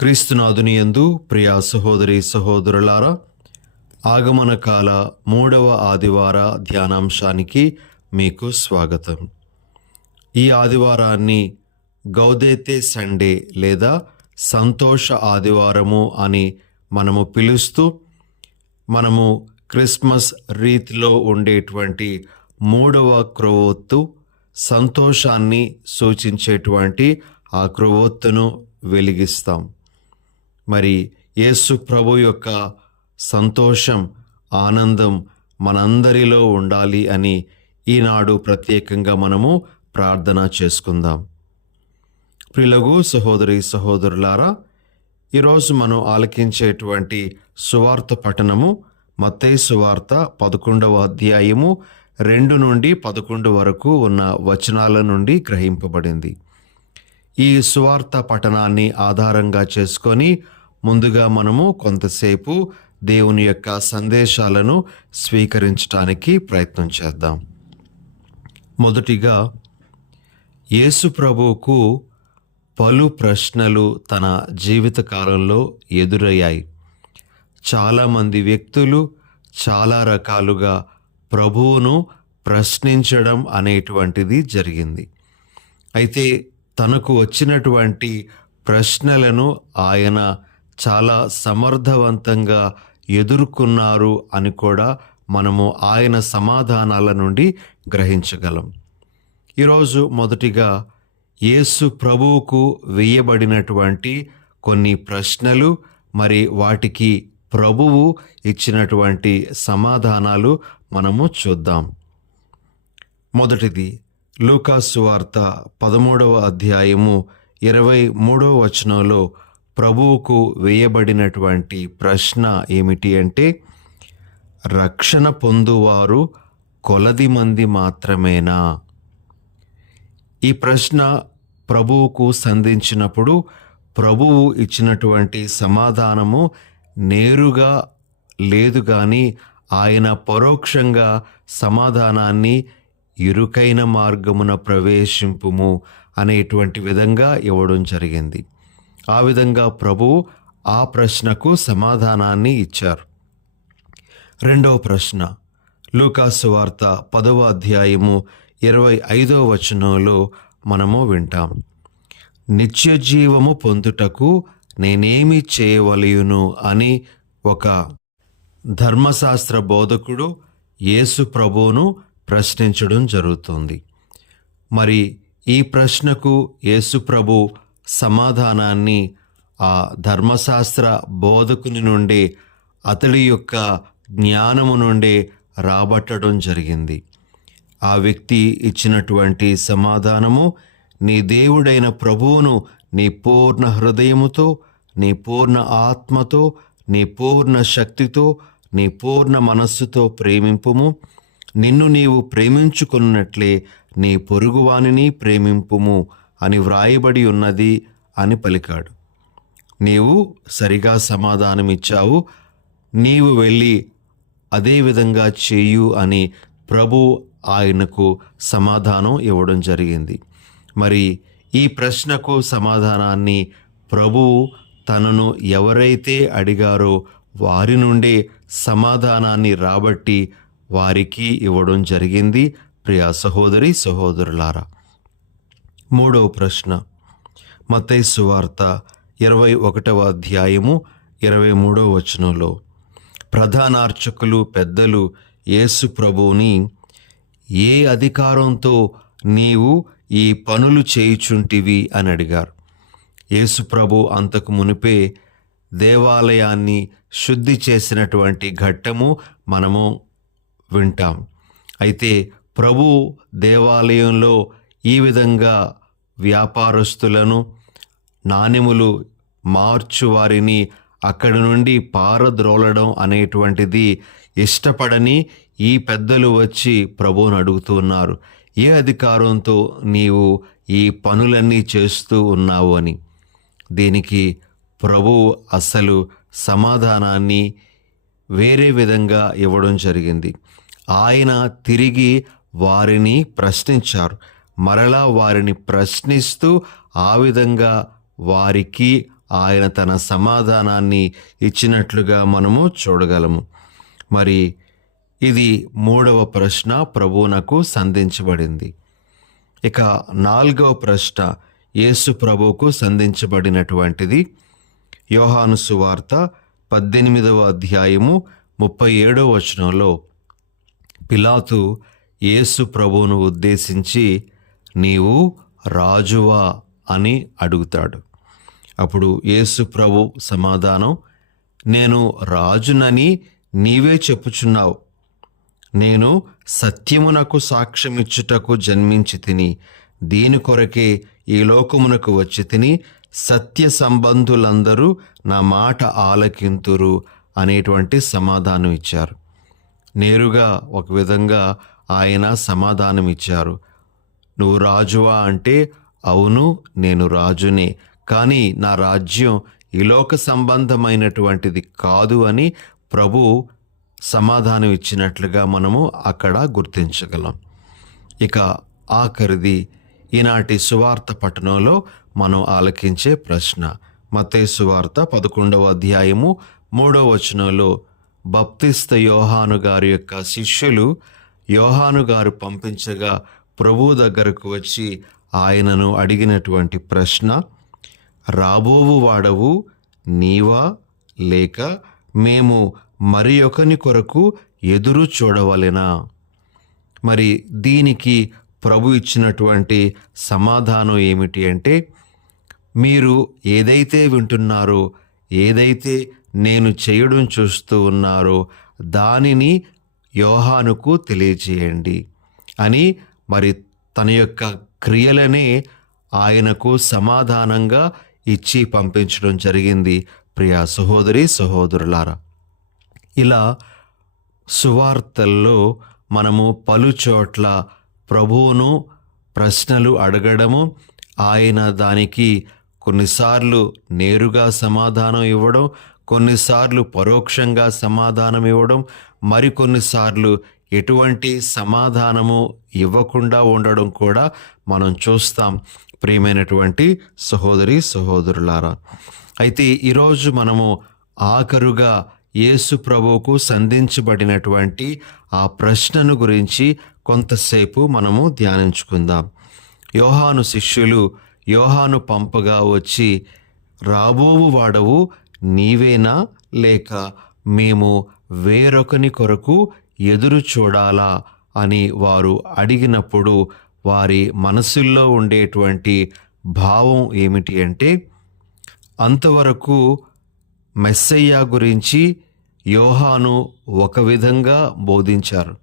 క్రీస్తునాథుని యందు ప్రియా సహోదరి సహోదరులారా, ఆగమన కాల 3వ ఆదివార ధ్యానాంశానికి మీకు స్వాగతం. ఈ ఆదివారాన్ని గౌదేతే సండే లేదా సంతోష ఆదివారము అని మనము పిలుస్తూ, మనము క్రిస్మస్ రీతిలో ఉండేటువంటి 3వ క్రొవ్వొత్తు సంతోషాన్ని సూచించేటువంటి ఆ క్రొవ్వొత్తును వెలిగిస్తాం. మరి యేసు ప్రభు యొక్క సంతోషం, ఆనందం మనందరిలో ఉండాలి అని ఈనాడు ప్రత్యేకంగా మనము ప్రార్థన చేసుకుందాం. ప్రియులగు సహోదరి సహోదరులారా, ఈరోజు మనం ఆలకించేటువంటి సువార్త పఠనము మత్తయి సువార్త 11వ అధ్యాయము 2 నుండి 11 వరకు ఉన్న వచనాల నుండి గ్రహింపబడింది. ఈ సువార్త పఠనాన్ని ఆధారంగా చేసుకొని ముందుగా మనము కొంతసేపు దేవుని యొక్క సందేశాలను స్వీకరించడానికి ప్రయత్నం చేద్దాం. మొదటిగా, యేసు ప్రభువుకు పలు ప్రశ్నలు తన జీవిత కాలంలో ఎదురయ్యాయి. చాలామంది వ్యక్తులు చాలా రకాలుగా ప్రభువును ప్రశ్నించడం అనేటువంటిది జరిగింది. అయితే తనకు వచ్చినటువంటి ప్రశ్నలను ఆయన చాలా సమర్థవంతంగా ఎదుర్కొన్నారు అని కూడా మనము ఆయన సమాధానాల నుండి గ్రహించగలం. ఈరోజు మొదటిగా యేసు ప్రభువుకు వేయబడినటువంటి కొన్ని ప్రశ్నలు, మరి వాటికి ప్రభువు ఇచ్చినటువంటి సమాధానాలు మనము చూద్దాం. మొదటిది, లూకా సువార్త 13వ అధ్యాయము 23వ వచనంలో ప్రభువుకు వేయబడినటువంటి ప్రశ్న ఏమిటి అంటే, రక్షణ పొందువారు కొలది మంది మాత్రమేనా? ఈ ప్రశ్న ప్రభువుకు సంధించినప్పుడు ప్రభువు ఇచ్చినటువంటి సమాధానము నేరుగా లేదు, కానీ ఆయన పరోక్షంగా సమాధానాన్ని ఇరుకైన మార్గమున ప్రవేశింపుము అనేటువంటి విధంగా ఇవ్వడం జరిగింది. ఆ విధంగా ప్రభువు ఆ ప్రశ్నకు సమాధానాన్ని ఇచ్చారు. రెండవ ప్రశ్న, లూకా సువార్త 10వ అధ్యాయము 25వ వచనంలో మనము వింటాం. నిత్య జీవము పొందుటకు నేనేమి చేయవలయును అని ఒక ధర్మశాస్త్ర బోధకుడు యేసు ప్రభువును ప్రశ్నించడం జరుగుతుంది. మరి ఈ ప్రశ్నకు యేసు ప్రభు సమాధానాన్ని ఆ ధర్మశాస్త్ర బోధకుని నుండి, అతడి యొక్క జ్ఞానము నుండి రాబట్టడం జరిగింది. ఆ వ్యక్తి ఇచ్చినటువంటి సమాధానము, నీ దేవుడైన ప్రభువును నీ పూర్ణ హృదయముతో, నీ పూర్ణ ఆత్మతో, నీ పూర్ణ శక్తితో, నీ పూర్ణ మనస్సుతో ప్రేమింపుము, నిన్ను నీవు ప్రేమించుకున్నట్లే నీ పొరుగువానిని ప్రేమింపుము అని వ్రాయబడి ఉన్నది అని పలికాడు. నీవు సరిగా సమాధానమిచ్చావు, నీవు వెళ్ళి అదే విధంగా చేయు అని ప్రభు ఆయనకు సమాధానం ఇవ్వడం జరిగింది. మరి ఈ ప్రశ్నకు సమాధానాన్ని ప్రభువు తనను ఎవరైతే అడిగారో వారి నుండి సమాధానాన్ని రాబట్టి వారికి ఇవ్వడం జరిగింది. ప్రియా సహోదరి సహోదరులారా, మూడవ ప్రశ్న, మత్తయి సువార్త 21వ అధ్యాయము 23వ వచనంలో ప్రధానార్చకులు పెద్దలు యేసు ప్రభువుని, ఏ అధికారంతో నీవు ఈ పనులు చేయుచుంటివి అని అడిగారు. యేసు ప్రభు అంతకు మునిపే దేవాలయాన్ని శుద్ధి చేసినటువంటి ఘట్టము మనము వింటాం. అయితే ప్రభు దేవాలయంలో ఈ విధంగా వ్యాపారస్తులను, నాణెములు మార్చు వారిని అక్కడి నుండి పారద్రోలడం అనేటువంటిది ఇష్టపడని ఈ పెద్దలు వచ్చి ప్రభువును అడుగుతున్నారు, ఏ అధికారంతో నీవు ఈ పనులన్నీ చేస్తూ ఉన్నావు అని. దీనికి ప్రభువు అసలు సమాధానాన్ని వేరే విధంగా ఇవ్వడం జరిగింది. ఆయన తిరిగి వారిని ప్రశ్నించారు. మరలా వారిని ప్రశ్నిస్తూ ఆ విధంగా వారికి ఆయన తన సమాధానాన్ని ఇచ్చినట్లుగా మనము చూడగలము. మరి ఇది 3వ ప్రశ్న ప్రభువునకు సంధించబడింది. ఇక 4వ ప్రశ్న యేసు ప్రభువుకు సంధించబడినటువంటిది. యోహాను సువార్త 18వ అధ్యాయము 37వ వచనంలో పిలాతు యేసు ప్రభువును ఉద్దేశించి నీవు రాజువా అని అడుగుతాడు. అప్పుడు యేసు ప్రభు సమాధానం, నేను రాజునని నీవే చెప్పుచున్నావు. నేను సత్యమునకు సాక్ష్యమిచ్చుటకు జన్మించి తిని, దీని కొరకే ఈ లోకమునకు వచ్చి తిని, సత్య సంబంధులందరూ నా మాట ఆలకింతురు అనేటువంటి సమాధానం ఇచ్చారు. నేరుగా ఒక విధంగా ఆయన సమాధానం ఇచ్చారు. నువ్వు రాజువా అంటే అవును, నేను రాజునే, కానీ నా రాజ్యం ఈ లోక సంబంధమైనటువంటిది కాదు అని ప్రభు సమాధానం ఇచ్చినట్లుగా మనము అక్కడ గుర్తించగలం. ఇక ఆఖరిది ఈనాటి సువార్త పట్టణంలో మనం ఆలకించే ప్రశ్న. మత్తయి సువార్త 11వ అధ్యాయము 3వ వచనంలో బప్తిస్త యోహాను గారి యొక్క శిష్యులు యోహాను గారు పంపించగా ప్రభు దగ్గరకు వచ్చి ఆయనను అడిగినటువంటి ప్రశ్న, రాబోవు వాడవు నీవా, లేక మేము మరి ఒకని కొరకు ఎదురు చూడవలెనా? మరి దీనికి ప్రభు ఇచ్చినటువంటి సమాధానం ఏమిటి అంటే, మీరు ఏదైతే వింటున్నారో, ఏదైతే నేను చేయడం చూస్తూ ఉన్నారో దానిని యోహానుకు తెలియజేయండి అని మరి తన యొక్క క్రియలనే ఆయనకు సమాధానంగా ఇచ్చి పంపించడం జరిగింది. ప్రియా సహోదరి సహోదరులారా, ఇలా సువార్తల్లో మనము పలుచోట్ల ప్రభువును ప్రశ్నలు అడగడము, ఆయన దానికి కొన్నిసార్లు నేరుగా సమాధానం ఇవ్వడం, కొన్నిసార్లు పరోక్షంగా సమాధానం ఇవ్వడం, మరికొన్నిసార్లు ఎటువంటి సమాధానము ఇవ్వకుండా ఉండడం కూడా మనం చూస్తాం. ప్రియమైనటువంటి సహోదరి సహోదరులారా, అయితే ఈరోజు మనము ఆఖరుగా యేసు ప్రభువుకు సంధించబడినటువంటి ఆ ప్రశ్నను గురించి కొంతసేపు మనము ధ్యానించుకుందాం. యోహాను శిష్యులు యోహాను పంపగా వచ్చి, రాబోవు వాడవు నీవేనా, లేక మేము వేరొకని కొరకు ఎదురు చూడాలా అని వారు అడిగినప్పుడు వారి మనసుల్లో ఉండేటువంటి భావం ఏమిటి అంటే, అంతవరకు మెస్సయ్య గురించి యోహాను ఒక విధంగా బోధించారు.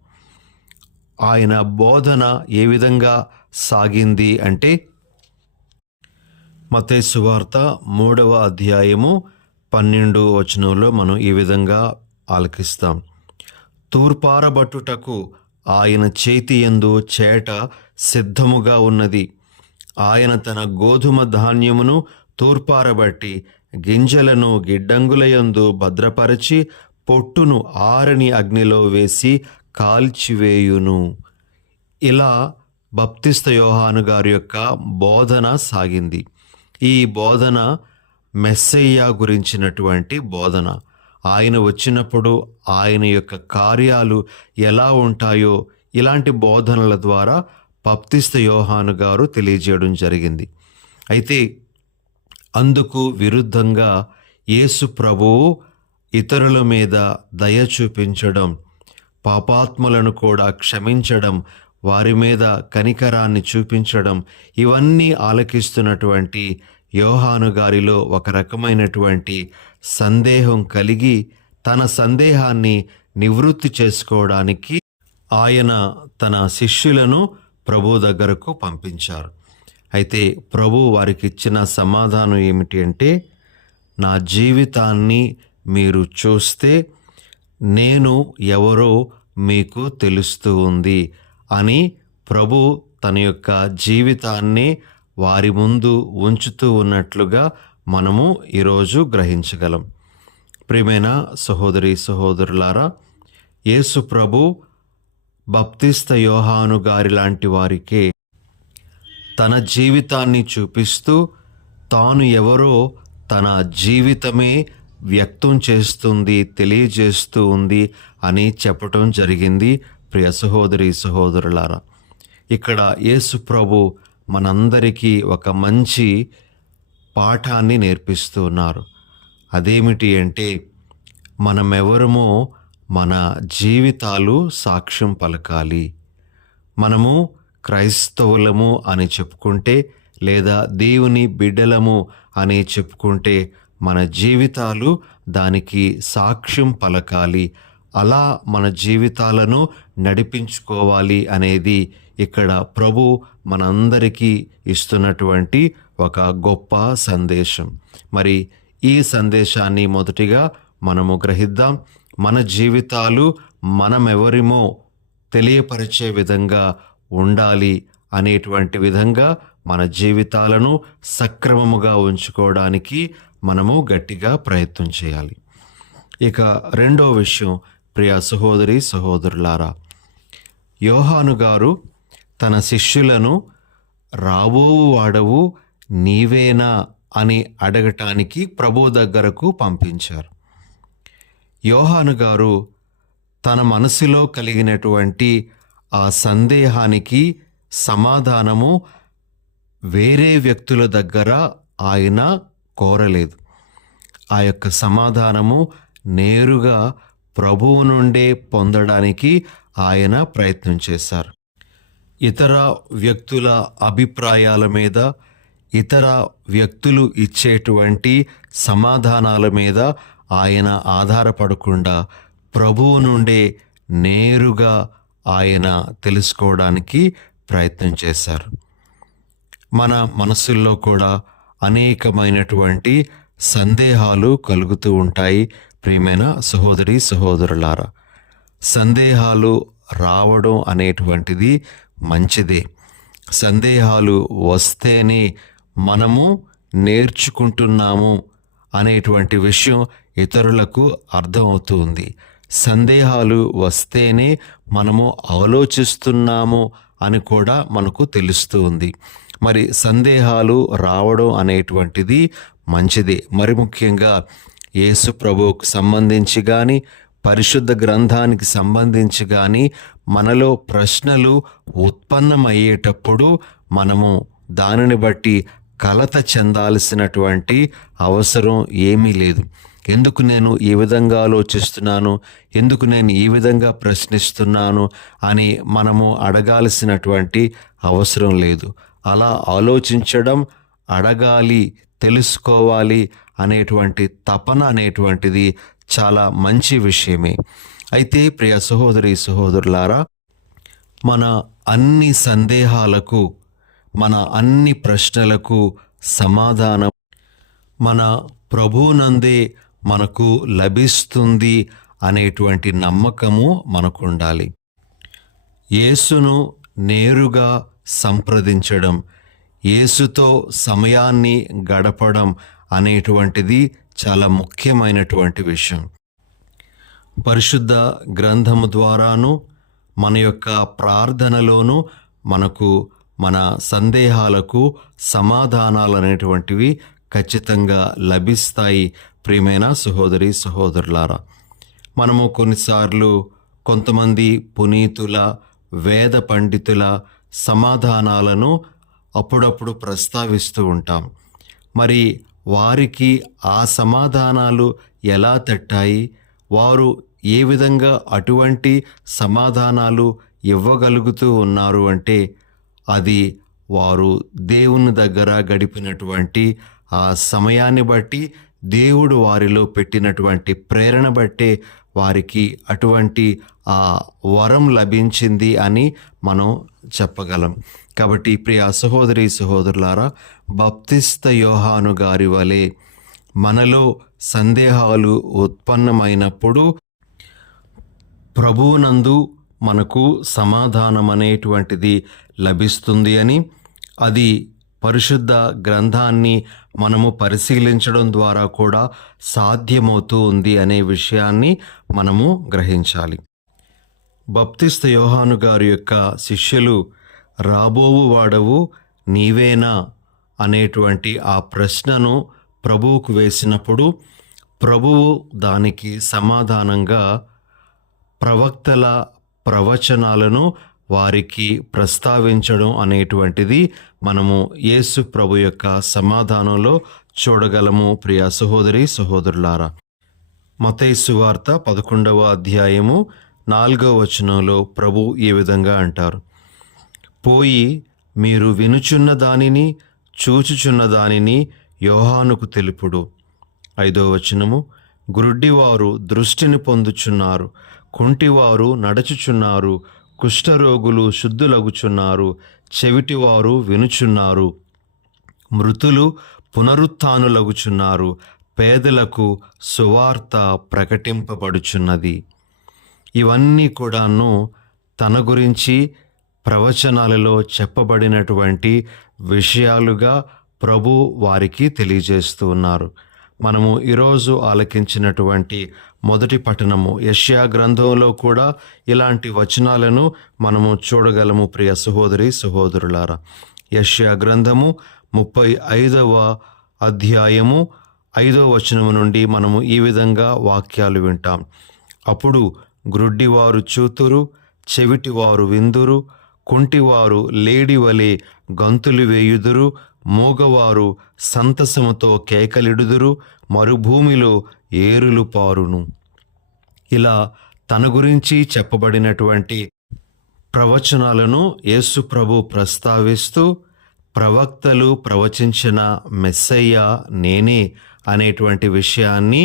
ఆయన బోధన ఏ విధంగా సాగింది అంటే, మత్తయి సువార్త 3వ అధ్యాయము 12వ వచనంలో మనం ఈ విధంగా ఆలకిస్తాం. తూర్పారబట్టుటకు ఆయన చేతి యందు చేట సిద్ధముగా ఉన్నది. ఆయన తన గోధుమ ధాన్యమును తూర్పారబట్టి గింజలను గిడ్డంగులయందు భద్రపరచి పొట్టును ఆరని అగ్నిలో వేసి కాల్చివేయును. ఇలా బప్తిస్త యోహాను గారి యొక్క బోధన సాగింది. ఈ బోధన మెస్సయ్య గురించినటువంటి బోధన. ఆయన వచ్చినప్పుడు ఆయన యొక్క కార్యాలు ఎలా ఉంటాయో ఇలాంటి బోధనల ద్వారా బప్తిస్త యోహాను గారు తెలియజేయడం జరిగింది. అయితే అందుకు విరుద్ధంగా యేసు ప్రభువు ఇతరుల మీద దయ చూపించడం, పాపాత్ములను కూడా క్షమించడం, వారి మీద కనికరాన్ని చూపించడం, ఇవన్నీ ఆలకిస్తున్నటువంటి యోహాను గారిలో ఒక రకమైనటువంటి సందేహం కలిగి తన సందేహాన్ని నివృత్తి చేసుకోవడానికి ఆయన తన శిష్యులను ప్రభు దగ్గరకు పంపించారు. అయితే ప్రభు వారికి ఇచ్చిన సమాధానం ఏమిటి అంటే, నా జీవితాన్ని మీరు చూస్తే నేను ఎవరో మీకు తెలుస్తూ ఉంది అని ప్రభు తన యొక్క జీవితాన్ని వారి ముందు ఉంచుతూ ఉన్నట్లుగా మనము ఈరోజు గ్రహించగలం. ప్రియమైన సహోదరి సహోదరులారా, యేసు ప్రభు బప్తిస్త యోహాను గారి లాంటి వారికే తన జీవితాన్ని చూపిస్తూ తాను ఎవరో తన జీవితమే వ్యక్తం చేస్తుంది, తెలియజేస్తూ ఉంది అని చెప్పటం జరిగింది. ప్రియ సహోదరి సహోదరులారా, ఇక్కడ యేసు ప్రభు మనందరికీ ఒక మంచి పాఠాన్ని నేర్పిస్తూ ఉన్నారు. అదేమిటి అంటే, మనమెవరమో మన జీవితాలు సాక్ష్యం పలకాలి. మనము క్రైస్తవులము అని చెప్పుకుంటే, లేదా దేవుని బిడ్డలము అని చెప్పుకుంటే, మన జీవితాలు దానికి సాక్ష్యం పలకాలి. అలా మన జీవితాలను నడిపించుకోవాలి అనేది ఇక్కడ ప్రభు మనందరికీ ఇస్తున్నటువంటి ఒక గొప్ప సందేశం. మరి ఈ సందేశాన్ని మొదటిగా మనము గ్రహిద్దాం. మన జీవితాలు మనమెవరిమో తెలియపరిచే విధంగా ఉండాలి అనేటువంటి విధంగా మన జీవితాలను సక్రమముగా ఉంచుకోవడానికి మనము గట్టిగా ప్రయత్నం చేయాలి. ఇక రెండో విషయం, ప్రియ సహోదరి సహోదరులారా, యోహాను గారు తన శిష్యులను రాబోవు వాడవు నీవేనా అని అడగటానికి ప్రభు దగ్గరకు పంపించారు. యోహాను గారు తన మనసులో కలిగినటువంటి ఆ సందేహానికి సమాధానము వేరే వ్యక్తుల దగ్గర ఆయన కోరలేదు. ఆ యొక్క సమాధానము నేరుగా ప్రభువు నుండే పొందడానికి ఆయన ప్రయత్నం చేశారు. ఇతర వ్యక్తుల అభిప్రాయాల మీద, ఇతర వ్యక్తులు ఇచ్చేటువంటి సమాధానాల మీద ఆయన ఆధారపడకుండా ప్రభువు నుండే నేరుగా ఆయన తెలుసుకోవడానికి ప్రయత్నం చేశారు. మన మనసుల్లో కూడా అనేకమైనటువంటి సందేహాలు కలుగుతూ ఉంటాయి. ప్రియమైన సహోదరి సహోదరులారా, సందేహాలు రావడం అనేటువంటిది మంచిదే. సందేహాలు వస్తేనే మనము నేర్చుకుంటున్నాము అనేటువంటి విషయం ఇతరులకు అర్థమవుతుంది. సందేహాలు వస్తేనే మనము ఆలోచిస్తున్నాము అని కూడా మనకు తెలుస్తూ ఉంది. మరి సందేహాలు రావడం అనేటువంటిది మంచిదే. మరి ముఖ్యంగా యేసు ప్రభువుకు సంబంధించి కానీ, పరిశుద్ధ గ్రంథానికి సంబంధించి కానీ మనలో ప్రశ్నలు ఉత్పన్నమయ్యేటప్పుడు మనము దానిని బట్టి కలత చెందాల్సినటువంటి అవసరం ఏమీ లేదు. ఎందుకు నేను ఈ విధంగా ఆలోచిస్తున్నాను, ఎందుకు నేను ఈ విధంగా ప్రశ్నిస్తున్నాను అని మనము అడగాల్సినటువంటి అవసరం లేదు. అలా ఆలోచించడం, అడగాలి, తెలుసుకోవాలి అనేటువంటి తపన అనేటువంటిది చాలా మంచి విషయమే. అయితే ప్రియ సహోదరి సహోదరులారా, మన అన్ని సందేహాలకు, మన అన్ని ప్రశ్నలకు సమాధానం మన ప్రభువునందే మనకు లభిస్తుంది అనేటువంటి నమ్మకము మనకు ఉండాలి. యేసును నేరుగా సంప్రదించడం, యేసుతో సమయాన్ని గడపడం అనేటువంటిది చాలా ముఖ్యమైనటువంటి విషయం. పరిశుద్ధ గ్రంథము ద్వారాను మన యొక్క ప్రార్థనలోనూ మనకు మన సందేహాలకు సమాధానాలు అనేటువంటివి ఖచ్చితంగా లభిస్తాయి. ప్రియమైన సహోదరి సహోదరులారా, మనము కొన్నిసార్లు కొంతమంది పునీతుల, వేద పండితుల సమాధానాలను అప్పుడప్పుడు ప్రస్తావిస్తూ ఉంటాం. మరి వారికి ఆ సమాధానాలు ఎలా తట్టాయి, వారు ఏ విధంగా అటువంటి సమాధానాలు ఇవ్వగలుగుతూ ఉన్నారు అంటే, అది వారు దేవుని దగ్గర గడిపినటువంటి ఆ సమయాన్ని బట్టి, దేవుడు వారిలో పెట్టినటువంటి ప్రేరణ బట్టే వారికి అటువంటి ఆ వరం లభించింది అని మనం చెప్పగలం. కాబట్టి ప్రియ సహోదరి సహోదరులారా, బాప్తిస్త యోహాను గారి వలె మనలో సందేహాలు ఉత్పన్నమైనప్పుడు ప్రభువునందు మనకు సమాధానం అనేటువంటిది లభిస్తుంది అని, అది పరిశుద్ధ గ్రంథాన్ని మనము పరిశీలించడం ద్వారా కూడా సాధ్యమవుతూ ఉంది అనే విషయాన్ని మనము గ్రహించాలి. బాప్తిస్త యోహాను గారి యొక్క శిష్యులు రాబోవు వాడవు నీవేనా అనేటువంటి ఆ ప్రశ్నను ప్రభువుకు వేసినప్పుడు ప్రభువు దానికి సమాధానంగా ప్రవక్తల ప్రవచనాలను వారికి ప్రస్తావించడం అనేటువంటిది మనము యేసు ప్రభు యొక్క సమాధానంలో చూడగలము. ప్రియ సహోదరి సహోదరులారా, మత్తయి సువార్త 11వ అధ్యాయము 4వ వచనంలో ప్రభు ఈ విధంగా అంటారు, పోయి మీరు వినుచున్న దానిని చూచుచున్న దానిని యోహానుకు తెలుపుడు. 5వ వచనము, గురుడ్డివారు దృష్టిని పొందుచున్నారు, కుంటివారు నడుచుచున్నారు, కుష్ఠరోగులు శుద్ధులగుచున్నారు, చెవిటివారు వినుచున్నారు, మృతులు పునరుత్థానులగుచున్నారు, పేదలకు సువార్త ప్రకటింపబడుచున్నది. ఇవన్నీ కూడాను తన గురించి ప్రవచనాలలో చెప్పబడినటువంటి విషయాలుగా ప్రభు వారికి తెలియజేస్తూ ఉన్నారు. మనము ఈరోజు ఆలకించినటువంటి మొదటి పఠనము యెషయా గ్రంథంలో కూడా ఇలాంటి వచనాలను మనము చూడగలము. ప్రియ సహోదరి సహోదరులారా, యెషయా గ్రంథము 35వ అధ్యాయము 5వ వచనము నుండి మనము ఈ విధంగా వాక్యాలు వింటాం. అప్పుడు గ్రుడ్డివారు చూతురు, చెవిటివారు విందురు, కుంటివారు లేడి వలె గంతులు వేయుదురు, మూగవారు సంతసముతో కేకలిడుదురు, మరుభూమిలో ఏరులు పారును. ఇలా తన గురించి చెప్పబడినటువంటి ప్రవచనాలను యేసు ప్రభు ప్రస్తావిస్తూ ప్రవక్తలు ప్రవచించిన మెస్సయ్య నేనే అనేటువంటి విషయాన్ని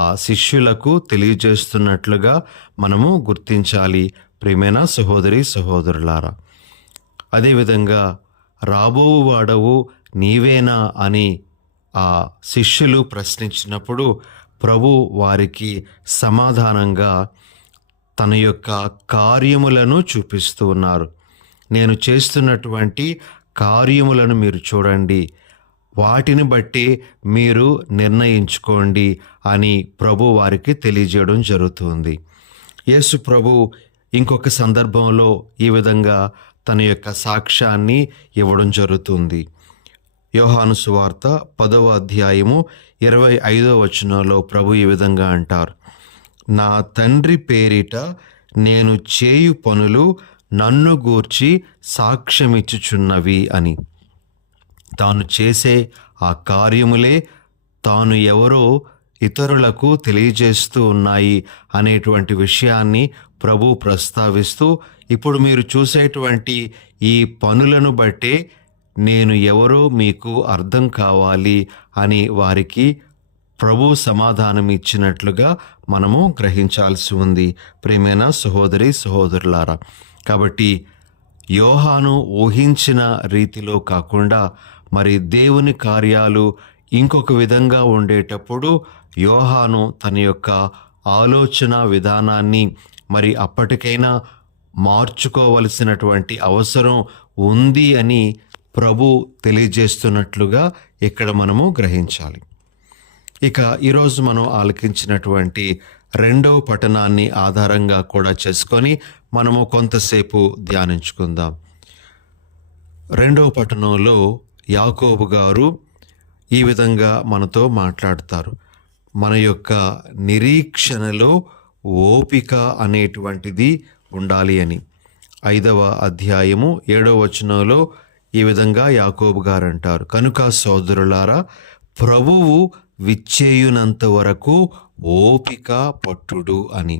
ఆ శిష్యులకు తెలియజేస్తున్నట్లుగా మనము గుర్తించాలి. ప్రియమైన సహోదరి సహోదరులారా, అదేవిధంగా రాబోవు వాడవు నీవేనా అని ఆ శిష్యులు ప్రశ్నించినప్పుడు ప్రభు వారికి సమాధానంగా తన యొక్క కార్యములను చూపిస్తూ ఉన్నారు. నేను చేస్తున్నటువంటి కార్యములను మీరు చూడండి, వాటిని బట్టి మీరు నిర్ణయించుకోండి అని ప్రభు వారికి తెలియజేయడం జరుగుతుంది. యేసు ప్రభు ఇంకొక సందర్భంలో ఈ విధంగా తన యొక్క సాక్ష్యాన్ని ఇవ్వడం జరుగుతుంది. యోహాను సువార్త 10వ అధ్యాయము 25వ వచనంలో ప్రభు ఈ విధంగా అంటారు, నా తండ్రి పేరిట నేను చేయు పనులు నన్ను గూర్చి సాక్ష్యమిచ్చుచున్నవి అని. తాను చేసే ఆ కార్యములే తాను ఎవరో ఇతరులకు తెలియజేస్తూ ఉన్నాయి అనేటువంటి విషయాన్ని ప్రభు ప్రస్తావిస్తూ, ఇప్పుడు మీరు చూసేటువంటి ఈ పనులను బట్టే నేను ఎవరో మీకు అర్థం కావాలి అని వారికి ప్రభు సమాధానం ఇచ్చినట్లుగా మనము గ్రహించాల్సి ఉంది. ప్రియమైన సహోదరి సహోదరులారా, కాబట్టి యోహాను ఊహించిన రీతిలో కాకుండా మరి దేవుని కార్యాలు ఇంకొక విధంగా ఉండేటప్పుడు యోహాను తన యొక్క ఆలోచన విధానాన్ని మరి అప్పటికైనా మార్చుకోవలసినటువంటి అవసరం ఉంది అని ప్రభు తెలియజేస్తున్నట్లుగా ఇక్కడ మనము గ్రహించాలి. ఇక ఈరోజు మనం ఆలకించినటువంటి రెండవ పఠనాన్ని ఆధారంగా కూడా చేసుకొని మనము కొంతసేపు ధ్యానించుకుందాం. రెండవ పఠనంలో యాకోబు గారు ఈ విధంగా మనతో మాట్లాడతారు, మన యొక్క నిరీక్షణలో ఓపిక అనేటువంటిది ఉండాలి అని. 5వ అధ్యాయము 7వ వచనంలో ఈ విధంగా యాకోబు గారు అంటారు, కనుక సోదరులారా ప్రభువు విచ్చేయునంత వరకు ఓపిక పట్టుడు అని.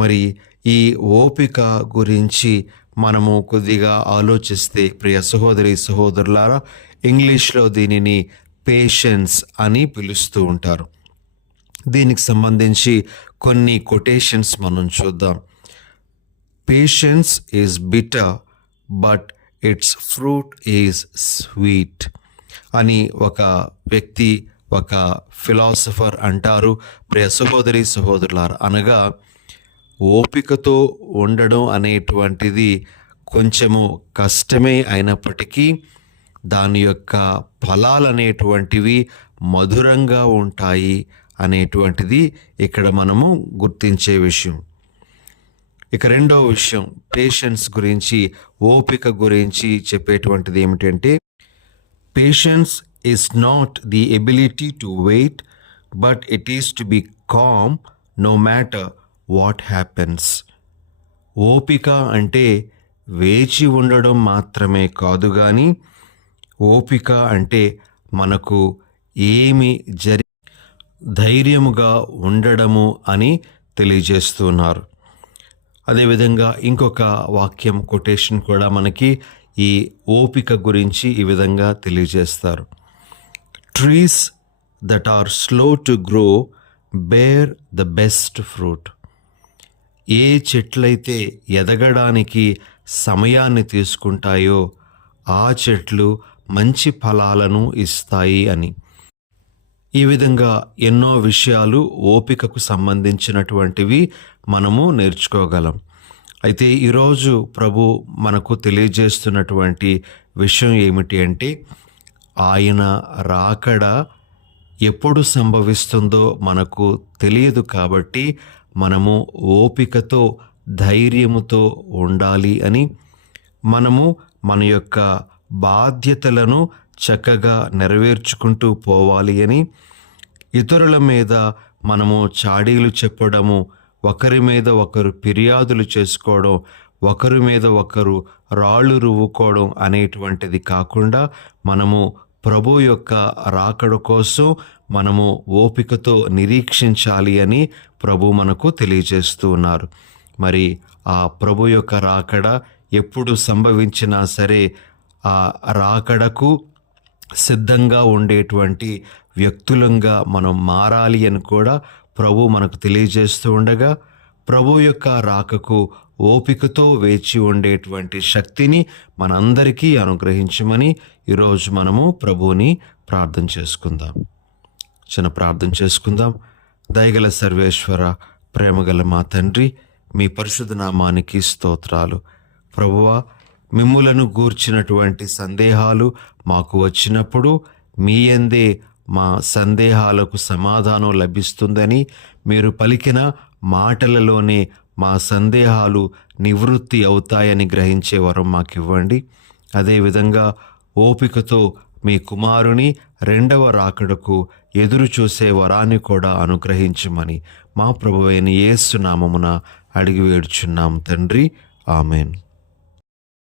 మరి ఈ ఓపిక గురించి మనము కొద్దిగా ఆలోచిస్తే ప్రియ సహోదరి సహోదరులారా, ఇంగ్లీష్లో దీనిని పేషెన్స్ అని పిలుస్తూ ఉంటారు. దీనికి సంబంధించి కొన్ని కొటేషన్స్ మనం చూద్దాం. Patience is bitter but it's fruit is sweet అని ఒక వ్యక్తి, ఒక ఫిలాసఫర్ అంటారు. ప్రియ సహోదరి సహోదరులారా, అనగా ఓపికతో ఉండడం అనేటువంటిది కొంచెము కష్టమే అయినప్పటికీ దాని యొక్క ఫలాలు అనేటువంటివి మధురంగా ఉంటాయి అనేటువంటిది ఇక్కడ మనము గుర్తించే విషయం. ఇక రెండవ విషయం, పేషెన్స్ గురించి, ఓపిక గురించి చెప్పేటువంటిది ఏమిటంటే, patience is not the ability to wait, but it is to be calm no matter what happens. ఓపిక అంటే వేచి ఉండడం మాత్రమే కాదు కానీ ఓపిక అంటే మనకు ఏమి ధైర్యముగా ఉండడము అని తెలియజేస్తున్నారు. అదేవిధంగా ఇంకొక వాక్యం కొటేషన్ కూడా మనకి ఈ ఓపిక గురించి ఈ విధంగా తెలియజేస్తారు. Trees that are slow to grow bear the best fruit. ఏ చెట్లయితే ఎదగడానికి సమయాన్ని తీసుకుంటాయో ఆ చెట్లు మంచి ఫలాలను ఇస్తాయి అని. ఈ విధంగా ఎన్నో విషయాలు ఓపికకు సంబంధించినటువంటివి మనము నేర్చుకోగలం. అయితే ఈరోజు ప్రభు మనకు తెలియజేస్తున్నటువంటి విషయం ఏమిటి అంటే, ఆయన రాకడ ఎప్పుడు సంభవిస్తుందో మనకు తెలియదు కాబట్టి మనము ఓపికతో ధైర్యముతో ఉండాలి అని, మనము మన యొక్క బాధ్యతలను చక్కగా నెరవేర్చుకుంటూ పోవాలి అని, ఇతరుల మీద మనము చాడీలు చెప్పడము, ఒకరి మీద ఒకరు ఫిర్యాదులు చేసుకోవడం, ఒకరి మీద ఒకరు రాళ్ళు రువ్వుకోవడం అనేటువంటిది కాకుండా మనము ప్రభు యొక్క రాకడ కోసం మనము ఓపికతో నిరీక్షించాలి అని ప్రభు మనకు తెలియజేస్తూ ఉన్నారు. మరి ఆ ప్రభు యొక్క రాకడ ఎప్పుడు సంభవించినా సరే ఆ రాకడకు సిద్ధంగా ఉండేటువంటి వ్యక్తులంగా మనం మారాలి అని కూడా ప్రభు మనకు తెలియజేస్తూ ఉండగా, ప్రభు యొక్క రాకకు ఓపికతో వేచి ఉండేటువంటి శక్తిని మనందరికీ అనుగ్రహించమని ఈరోజు మనము ప్రభువుని ప్రార్థన చేసుకుందాం. చిన్న ప్రార్థన చేసుకుందాం. దయగల సర్వేశ్వర, ప్రేమగల మా తండ్రి, మీ పరిశుద్ధ నామానికి స్తోత్రాలు. ప్రభువా, మిమ్ములను గూర్చినటువంటి సందేహాలు మాకు వచ్చినప్పుడు మీ యందే మా సందేహాలకు సమాధానం లభిస్తుందని, మీరు పలికిన మాటలలోనే మా సందేహాలు నివృత్తి అవుతాయని గ్రహించే వరం మాకు ఇవ్వండి. అదేవిధంగా ఓపికతో మీ కుమారుని రెండవ రాకడకు ఎదురు చూసే వరాన్ని కూడా అనుగ్రహించమని మా ప్రభువైన యేసు నామమున అడిగి వేడుచున్నాం తండ్రి. ఆమెన్.